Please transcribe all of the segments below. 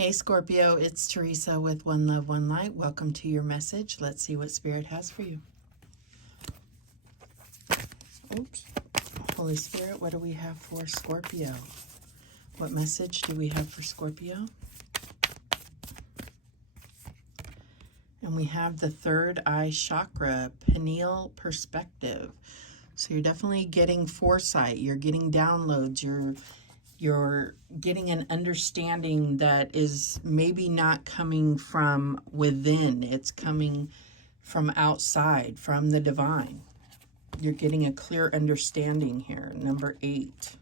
Hey Scorpio, it's Teresa with One Love, One Light. Welcome to your message. Let's see what Spirit has for you. Oops. Holy Spirit, what do we have for Scorpio? What message do we have for Scorpio? And we have the third eye chakra, pineal perspective. So you're definitely getting foresight. You're getting downloads. You're getting an understanding that is maybe not coming from within. It's coming from outside, from the divine. You're getting a clear understanding here. Number 8.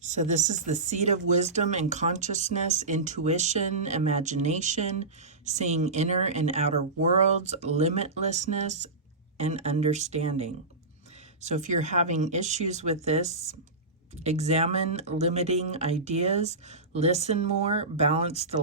So this is the seat of wisdom and consciousness, intuition, imagination, seeing inner and outer worlds, limitlessness, and understanding. So if you're having issues with this, examine limiting ideas, listen more, balance the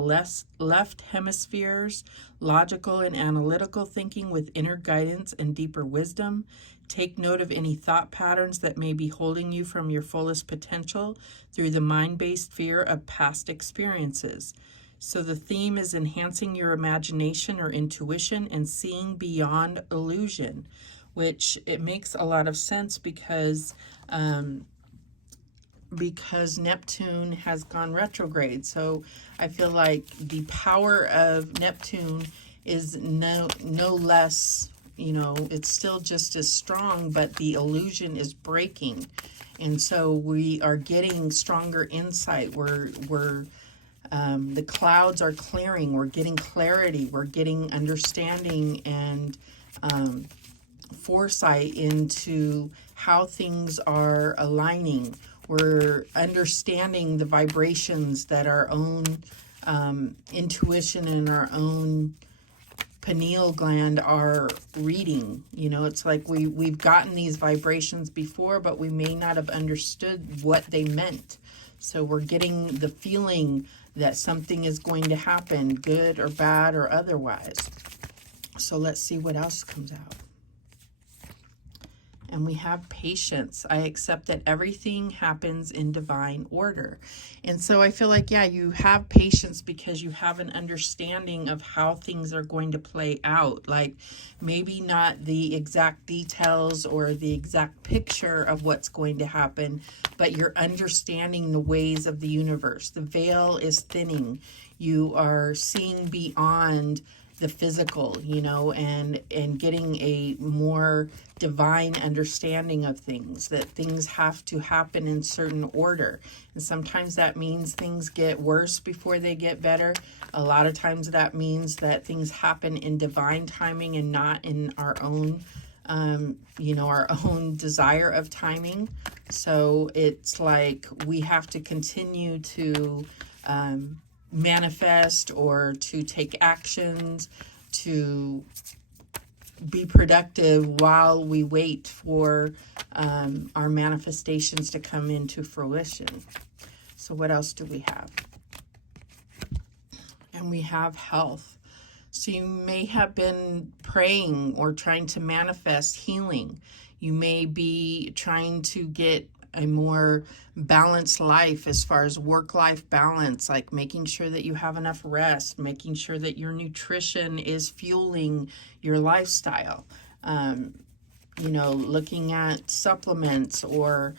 left hemispheres, logical and analytical thinking with inner guidance and deeper wisdom. Take note of any thought patterns that may be holding you from your fullest potential through the mind-based fear of past experiences. So the theme is enhancing your imagination or intuition and seeing beyond illusion, which it makes a lot of sense because Neptune has gone retrograde. So I feel like the power of Neptune is no less, it's still just as strong, but the illusion is breaking. And so we are getting stronger insight. The clouds are clearing. We're getting clarity. We're getting understanding and foresight into how things are aligning. We're understanding the vibrations that our own intuition and our own pineal gland are reading. It's like we've gotten these vibrations before, but we may not have understood what they meant. So we're getting the feeling that something is going to happen, good or bad or otherwise. So let's see what else comes out. And we have patience. I accept that everything happens in divine order. And so I feel like, you have patience because you have an understanding of how things are going to play out. Like maybe not the exact details or the exact picture of what's going to happen, but you're understanding the ways of the universe. The veil is thinning. You are seeing beyond the physical, and getting a more divine understanding of things, that things have to happen in certain order. And sometimes that means things get worse before they get better. A lot of times that means that things happen in divine timing and not in our own, our own desire of timing. So it's like we have to continue to manifest or to take actions to be productive while we wait for our manifestations to come into fruition. So what else do we have? And we have health. So you may have been praying or trying to manifest healing. You may be trying to get a more balanced life as far as work-life balance, like making sure that you have enough rest, making sure that your nutrition is fueling your lifestyle, looking at supplements or,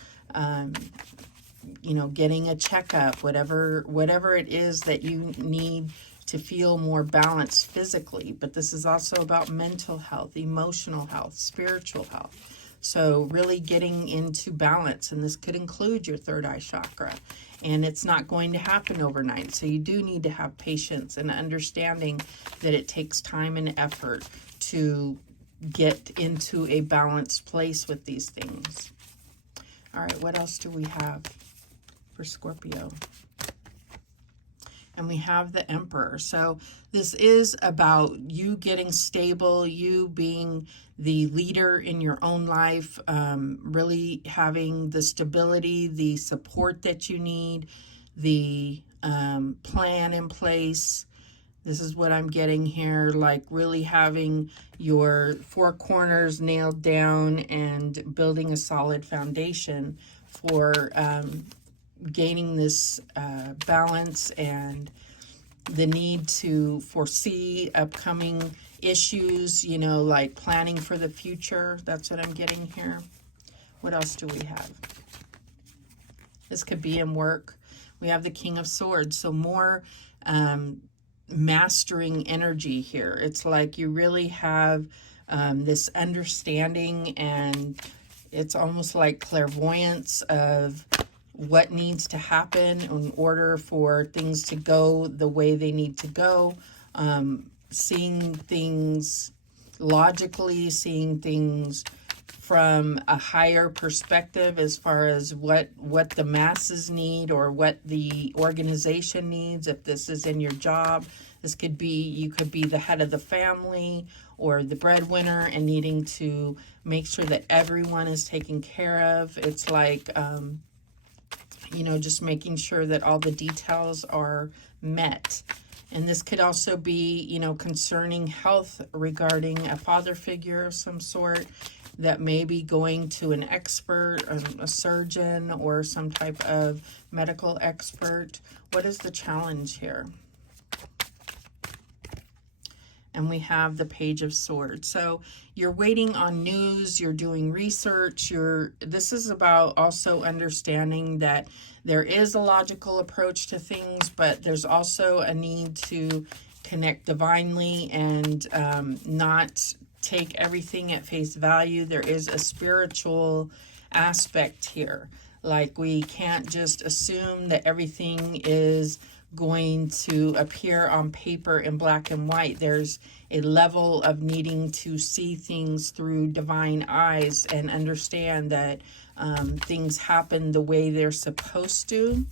getting a checkup, whatever it is that you need to feel more balanced physically. But this is also about mental health, emotional health, spiritual health. So really getting into balance, and this could include your third eye chakra, and it's not going to happen overnight. So you do need to have patience and understanding that it takes time and effort to get into a balanced place with these things. All right, what else do we have for Scorpio? And we have the Emperor. So this is about you getting stable, you being the leader in your own life, really having the stability, the support that you need, the plan in place. This is what I'm getting here, like really having your 4 corners nailed down and building a solid foundation for gaining this balance and the need to foresee upcoming issues, you know, like planning for the future. That's what I'm getting here. What else do we have? This could be in work. We have the King of Swords, so more mastering energy here. It's like you really have this understanding, and it's almost like clairvoyance of what needs to happen in order for things to go the way they need to go. Seeing things logically, seeing things from a higher perspective as far as what the masses need or what the organization needs. If this is in your job, this could be, you could be the head of the family or the breadwinner and needing to make sure that everyone is taken care of. It's like, you know, just making sure that all the details are met. And this could also be, you know, concerning health regarding a father figure of some sort that may be going to an expert, a surgeon, or some type of medical expert. What is the challenge here? And we have the Page of Swords. So you're waiting on news, you're doing research, this is about also understanding that there is a logical approach to things, but there's also a need to connect divinely and not take everything at face value. There is a spiritual aspect here. Like, we can't just assume that everything is going to appear on paper in black and white. There's a level of needing to see things through divine eyes and understand that things happen the way they're supposed to.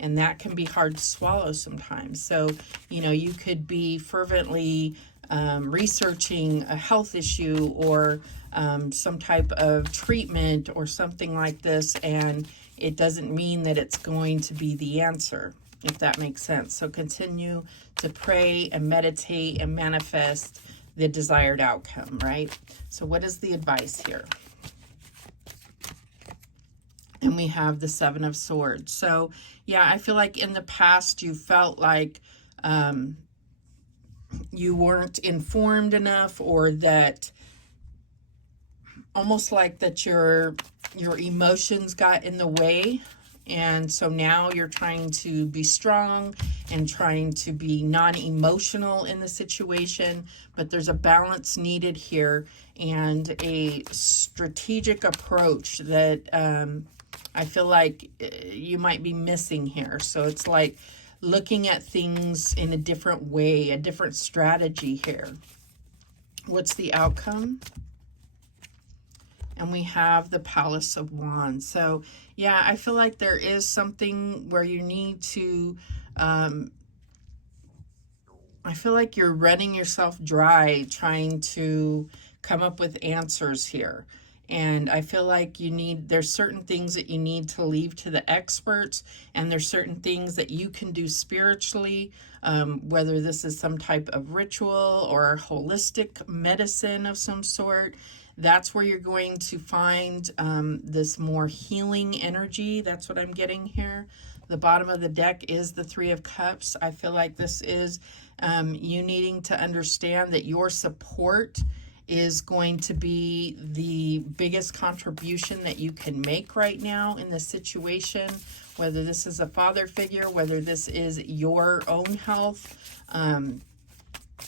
And that can be hard to swallow sometimes. So, you know, you could be fervently researching a health issue or some type of treatment or something like this, and it doesn't mean that it's going to be the answer, if that makes sense. So continue to pray and meditate and manifest the desired outcome, right? So what is the advice here? And we have the Seven of Swords. So yeah, I feel like in the past you felt like you weren't informed enough, or that almost like that your emotions got in the way. And so now you're trying to be strong and trying to be non-emotional in the situation, but there's a balance needed here and a strategic approach that I feel like you might be missing here. So it's like looking at things in a different way, a different strategy here. What's the outcome? And we have the Palace of Wands. So yeah, I feel like there is something where you need to, I feel like you're running yourself dry trying to come up with answers here. And I feel like there's certain things that you need to leave to the experts, and there's certain things that you can do spiritually, whether this is some type of ritual or holistic medicine of some sort. That's where you're going to find this more healing energy. That's what I'm getting here. The bottom of the deck is the Three of Cups. I feel like this is you needing to understand that your support is going to be the biggest contribution that you can make right now in this situation, whether this is a father figure, whether this is your own health,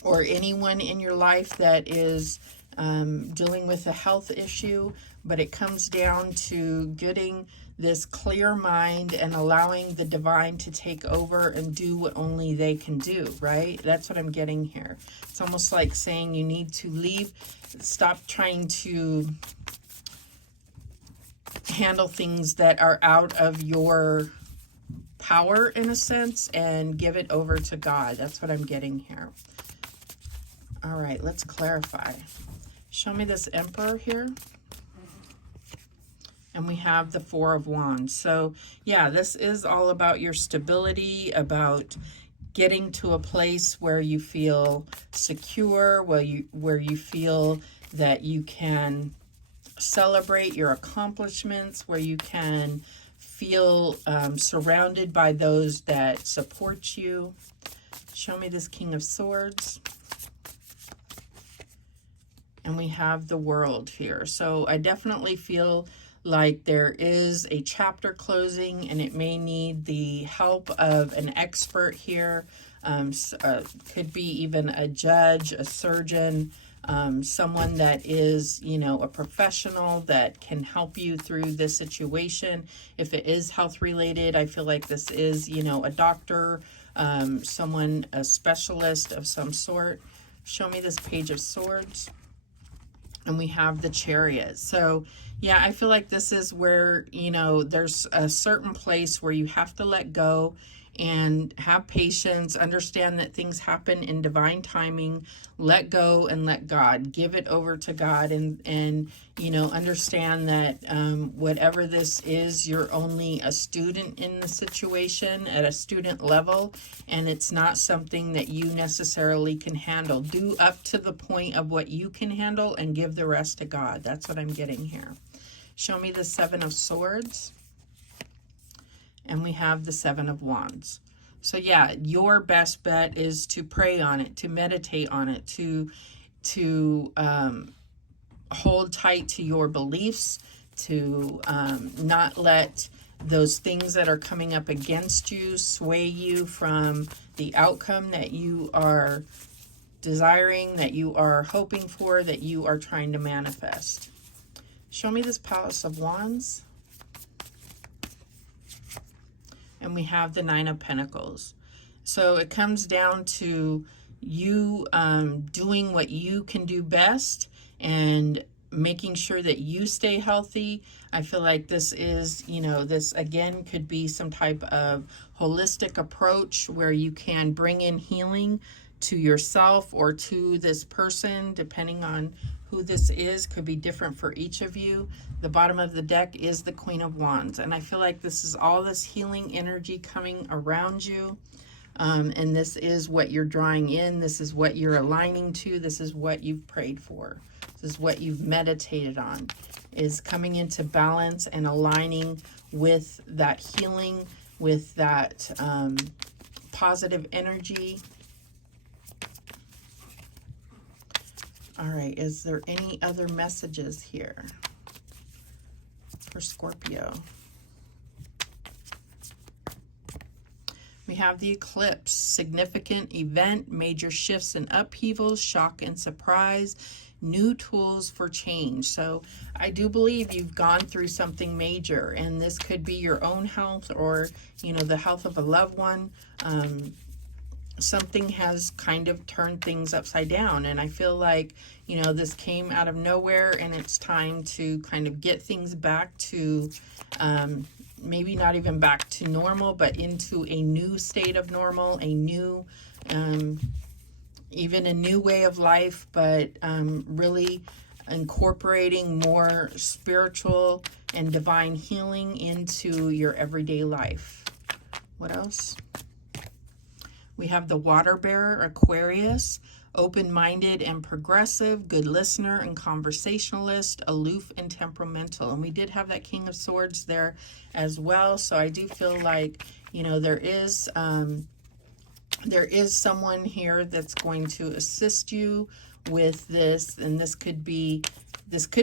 or anyone in your life that is dealing with a health issue. But it comes down to getting this clear mind and allowing the divine to take over and do what only they can do, right? That's what I'm getting here. It's almost like saying you need to leave, stop trying to handle things that are out of your power, in a sense, and give it over to God. That's what I'm getting here. All right, let's clarify. Show me this Emperor here. And we have the Four of Wands. So yeah, this is all about your stability, about getting to a place where you feel secure, where you feel that you can celebrate your accomplishments, where you can feel surrounded by those that support you. Show me this King of Swords. And we have the World here. So I definitely feel like there is a chapter closing, and it may need the help of an expert here. Could be even a judge, a surgeon, someone that is, you know, a professional that can help you through this situation. If it is health related, I feel like this is, you know, a doctor, someone, a specialist of some sort. Show me this Page of Swords. And we have the Chariot. So yeah, I feel like this is where, you know, there's a certain place where you have to let go and have patience, understand that things happen in divine timing, let go and let God, give it over to God, and you know, understand that whatever this is, you're only a student in the situation at a student level, and it's not something that you necessarily can handle. Do up to the point of what you can handle and give the rest to God. That's what I'm getting here. Show me the Seven of Swords. And we have the Seven of Wands. So yeah, your best bet is to pray on it, to meditate on it, to hold tight to your beliefs, to not let those things that are coming up against you sway you from the outcome that you are desiring, that you are hoping for, that you are trying to manifest. Show me this Palace of Wands. And we have the Nine of Pentacles. So it comes down to you doing what you can do best and making sure that you stay healthy. I feel like this is, you know, this again could be some type of holistic approach where you can bring in healing to yourself or to this person, depending on who this is. Could be different for each of you. The bottom of the deck is the Queen of Wands, and I feel like this is all this healing energy coming around you, and this is what you're drawing in. This is what you're aligning to. This is what you've prayed for. This is what you've meditated on, is coming into balance and aligning with that healing, with that positive energy. All right, is there any other messages here for Scorpio? We have the eclipse, significant event, major shifts and upheavals, shock and surprise, new tools for change. So I do believe you've gone through something major, and this could be your own health or, you know, the health of a loved one. Something has kind of turned things upside down, and I feel like, you know, this came out of nowhere, and it's time to kind of get things back to maybe not even back to normal, but into a new state of normal, a new even a new way of life, but really incorporating more spiritual and divine healing into your everyday life. What else? We have the Water Bearer, Aquarius, open-minded and progressive, good listener and conversationalist, aloof and temperamental. And we did have that King of Swords there as well. So I do feel like, you know, there is someone here that's going to assist you with this, and this could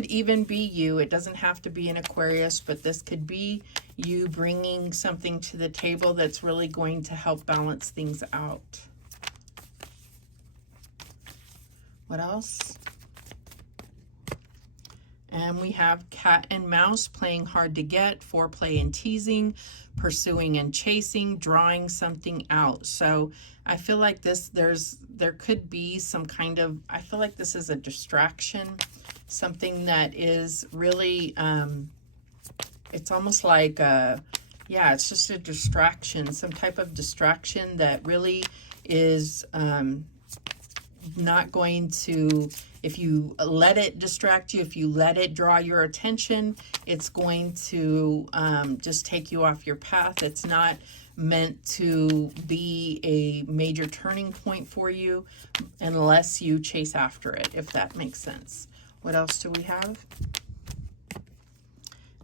even be you. It doesn't have to be an Aquarius, but this could be you bringing something to the table that's really going to help balance things out. What else? And we have cat and mouse, playing hard to get, foreplay and teasing, pursuing and chasing, drawing something out. So I feel like there could be some kind of, I feel like this is a distraction, something that is really, it's almost like, yeah, it's just a distraction, some type of distraction that really is not going to, if you let it distract you, if you let it draw your attention, it's going to just take you off your path. It's not meant to be a major turning point for you unless you chase after it, if that makes sense. What else do we have?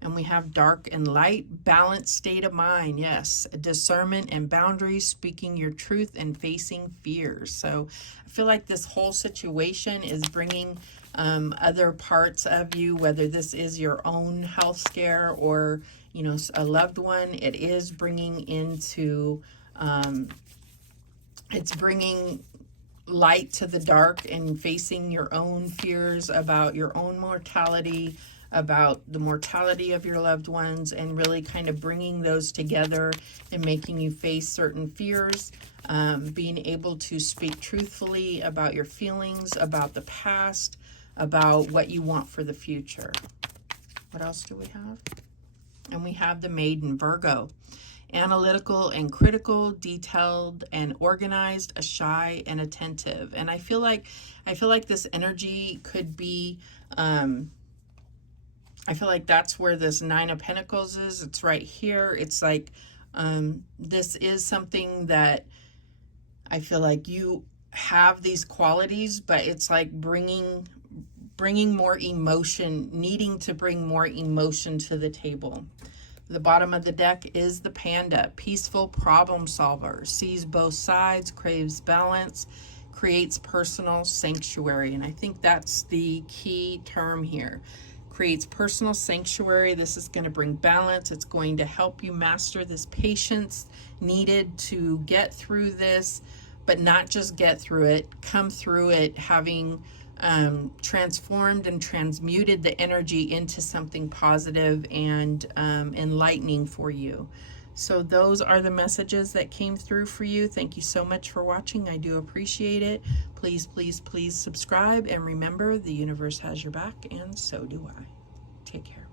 And we have dark and light, balanced state of mind. Yes, discernment and boundaries, speaking your truth and facing fears. So I feel like this whole situation is bringing other parts of you, whether this is your own health scare or, you know, a loved one. It is bringing into, it's bringing light to the dark and facing your own fears about your own mortality, about the mortality of your loved ones, and really kind of bringing those together and making you face certain fears, being able to speak truthfully about your feelings, about the past, about what you want for the future. What else do we have? And we have the Maiden, Virgo. Analytical and critical, detailed and organized, shy and attentive. And I feel like this energy could be, I feel like that's where this Nine of Pentacles is. It's right here. It's like, this is something that I feel like you have these qualities, but it's like bringing more emotion, needing to bring more emotion to the table. The bottom of the deck is the Panda, peaceful problem solver, sees both sides, craves balance, creates personal sanctuary. And I think that's the key term here. Creates personal sanctuary. This is going to bring balance. It's going to help you master this patience needed to get through this, but not just get through it, come through it having transformed and transmuted the energy into something positive and enlightening for you. So those are the messages that came through for you. Thank you so much for watching. I do appreciate it. Please, please, please subscribe. And remember, the universe has your back, and so do I. Take care.